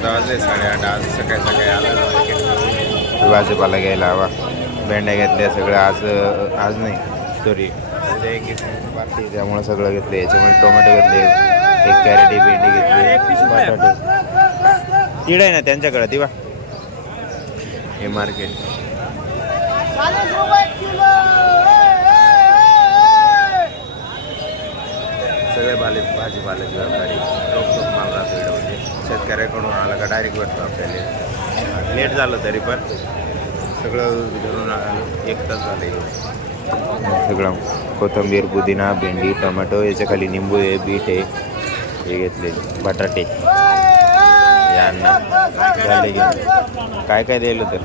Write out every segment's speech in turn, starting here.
आता वाजले 8:30. आज सकाळी सकाळी आलं भाजीपाला घ्यायला हवा. भेंड्या घेतल्या सगळं. आज नाही सॉरी उद्या बाकी त्यामुळे सगळं घेतलं. याच्यामध्ये टोमॅटो घेतले, एक कॅरेट भेंडी घेतली, बटाटे तिड आहे ना त्यांच्याकडे दिवा. हे मार्केट सगळे भाजीपाल्याची व्यापारी रोखोक माल राहतो इकडं. म्हणजे शेतकऱ्याकडून आला का डायरेक्ट भेटतो आपल्याला. लेट झालं तरी पण सगळं धरून एक तास झालं. सगळं कोथिंबीर, पुदिना, भेंडी, टोमॅटो, याच्या खाली निंबू आहे, बीट आहे, हे घेतले बटाटे. यांना झाले घेऊन काय काय दिलं तर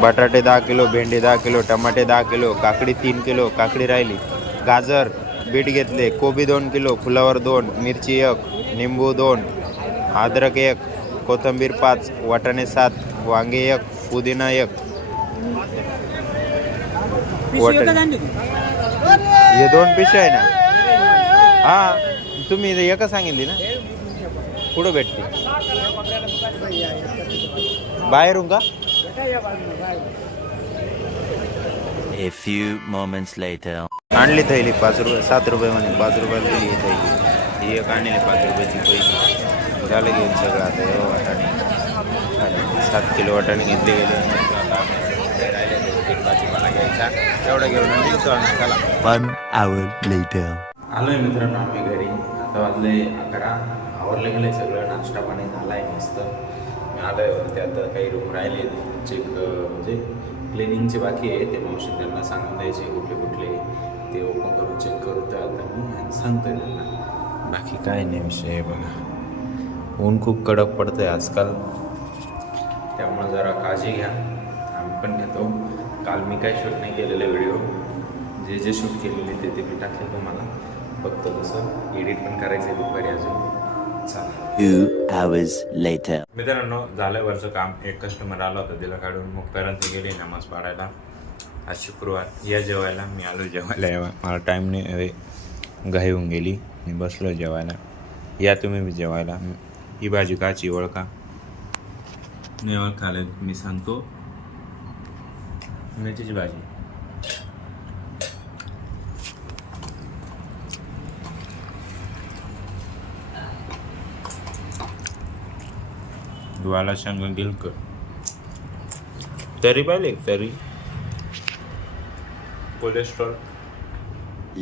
बटाटे 10 किलो, भेंडी 10 किलो, टमाटे 10 किलो, काकडी 3 किलो, काकडी राहिली, गाजर, बीट घेतले, कोबी 2 किलो, फुलावर 2, मिरची 1, निंबू 2, अद्रक 1, कोथिंबीर 5, वाटाणे 7, वांगे 1, पुदिना 1. हे 2 पिशे आहे ना. हा तुम्ही एकच सांगितली ना. कुठं भेटते बाहेरून का? A few moments later. आणली थैली 5 रुपये, 7 रुपये म्हणे, 5 रुपयाला दिली ही थैली. ही एक आणली 5 रुपयाची पैकी. झालं घेऊन सगळं. आता हे वाटाणे 7 किलो वाटाणे घेतले गेले. राहिले भाजीपाला घ्यायचा तेवढं घेऊन निघतो आम्ही. चला. 1 hour later. आलोय मित्रांनो आम्ही घरी. आता वाजले 11. आवरले गेले सगळं. नाश्ता पाणी झाला आहे मस्त. मी आलोय वरती. आता काही रूम राहिले चेक म्हणजे क्लिनिंगचे बाकी आहे. ते मावशी त्यांना सांगून द्यायचे कुठले कुठले ते ओपन करून चेक करू. तर आता मी सांगतोय त्यांना. बाकी काय नाही विषय आहे बघा. ऊन खूप कडक पडतं आहे आजकाल, त्यामुळं जरा काळजी घ्या. आम्ही पण घेतो. काल मी काय शूट नाही केलेले व्हिडिओ. जे शूट केलेले ते मी टाकले तुम्हाला. फक्त तसं एडिट पण करायचं आहे दुपारी अजून. 2 hours later. मित्रांनो झालं वरचं काम. एक कस्टमर आला होता, तिला काढून मुक्तारांत गेले नमाज पाडायला. आज शुक्रवार. या जेवायला. मी आलो जेवायला. मला टाईम नाही, घाई होऊन गेली. मी बसलो जेवायला. या तुम्ही बी जेवायला. ही भाजी काची ओळखा नाही ओळखाले मी सांगतो. मेथीची भाजी. वाला शेंग गिलक तरी पाहिले तरी cholesterol.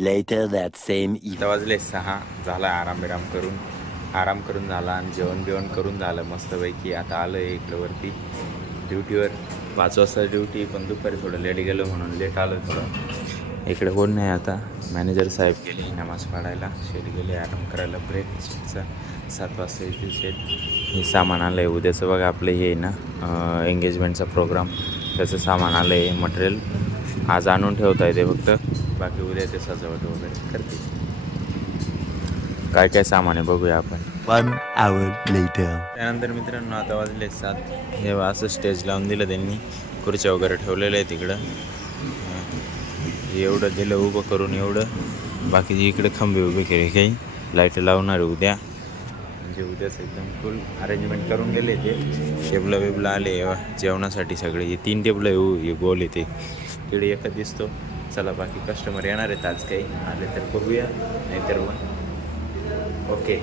Later that same evening. आता वाजले 6. झाला आराम करून झाला आणि जेवण बिवण करून झालं मस्तपैकी. आता आलं आहे इकडं वरती ड्युटीवर. 5 वाजता ड्युटी, पण दुपारी थोडं लेट गेलो म्हणून लेट आलं थोडं. इकडे कोण नाही आता. मॅनेजर साहेब गेले नमाज पाडायला. शेट गेले आराम करायला. ब्रेक शेटचा 7 वाजता येतील शेट. हे सामान आलं आहे उद्याचं बघा. आपलं हे ना एंगेजमेंटचा प्रोग्राम, त्याचं सामान आलं आहे. मटेरियल आज आणून ठेवता येते फक्त. बाकी उद्या ते सजावट वगैरे करते. काय काय सामान आहे बघूया आपण. 1 hour later. त्यानंतर मित्रांनो आता वाजले 7. हे असं स्टेज लावून दिलं त्यांनी. खुर्च्या वगैरे ठेवलेलं आहे तिकडं. एवढं दिलं उभं करून एवढं. बाकी इकडे खंबे उभे केले. काही लाईट लावणार उद्या. म्हणजे उद्याच एकदम फुल अरेंजमेंट करून गेले. ते टेबलं बिबलं आले जेवणासाठी सगळे. हे 3 टेबलं हे गोल येते. तिकडे एकच दिसतो. चला बाकी कस्टमर येणार आहेत आज. काही आले तर करूया, नाहीतर मग ओके.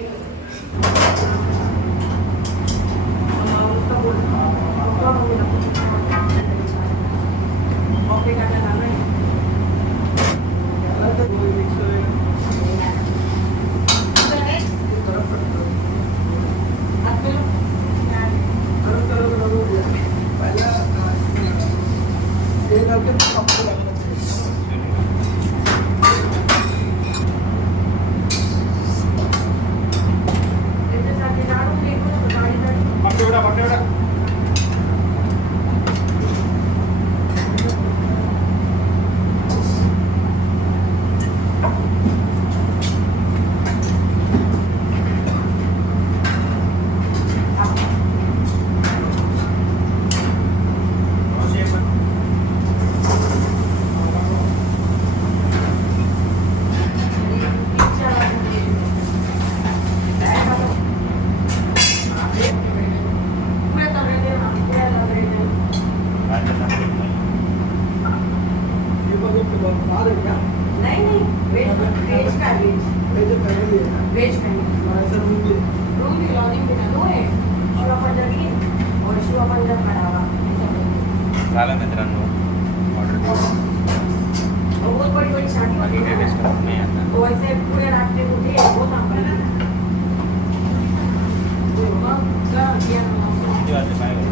नाही नाही वेज का वेज फैमिली रूम भी लॉजिंग भी चालू है शिवा पंजाबी और शिवा पंजाब का ढाबा झालं मित्रांनो ऑर्डर और बहुत बड़ी बड़ी शादी बाकी होती काही है रेस्टॉरंट नाही आता तो ऐसे पूरे रात में उठे बहुत आंबा किती वाजले काय होतं?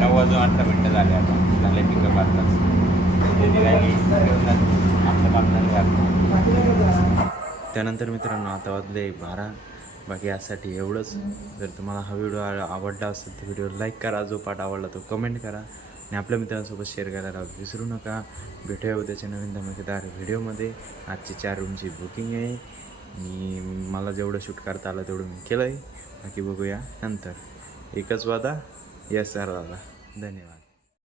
9:18 झाले आता झाले पिकअप आताच ते राहिली आपल्या बांधणार त्यानंतर मित्रांनो आता वाजले 12 बाकी यासाठी एवढंच. जर तुम्हाला हा व्हिडिओ आवडला असेल तर व्हिडिओ लाईक करा, जो पार्ट आवडला तो कमेंट करा आणि आपल्या मित्रांसोबत शेअर करायला विसरू नका. भेटूया उद्याच्या नवीन धमाकेदार व्हिडिओमध्ये. आजची 4 रूमची बुकिंग आहे आणि मला जेवढं शूट करता आलं तेवढं मी केलं आहे. बाकी बघूया नंतर. एकच वादा यस सर दादा. धन्यवाद.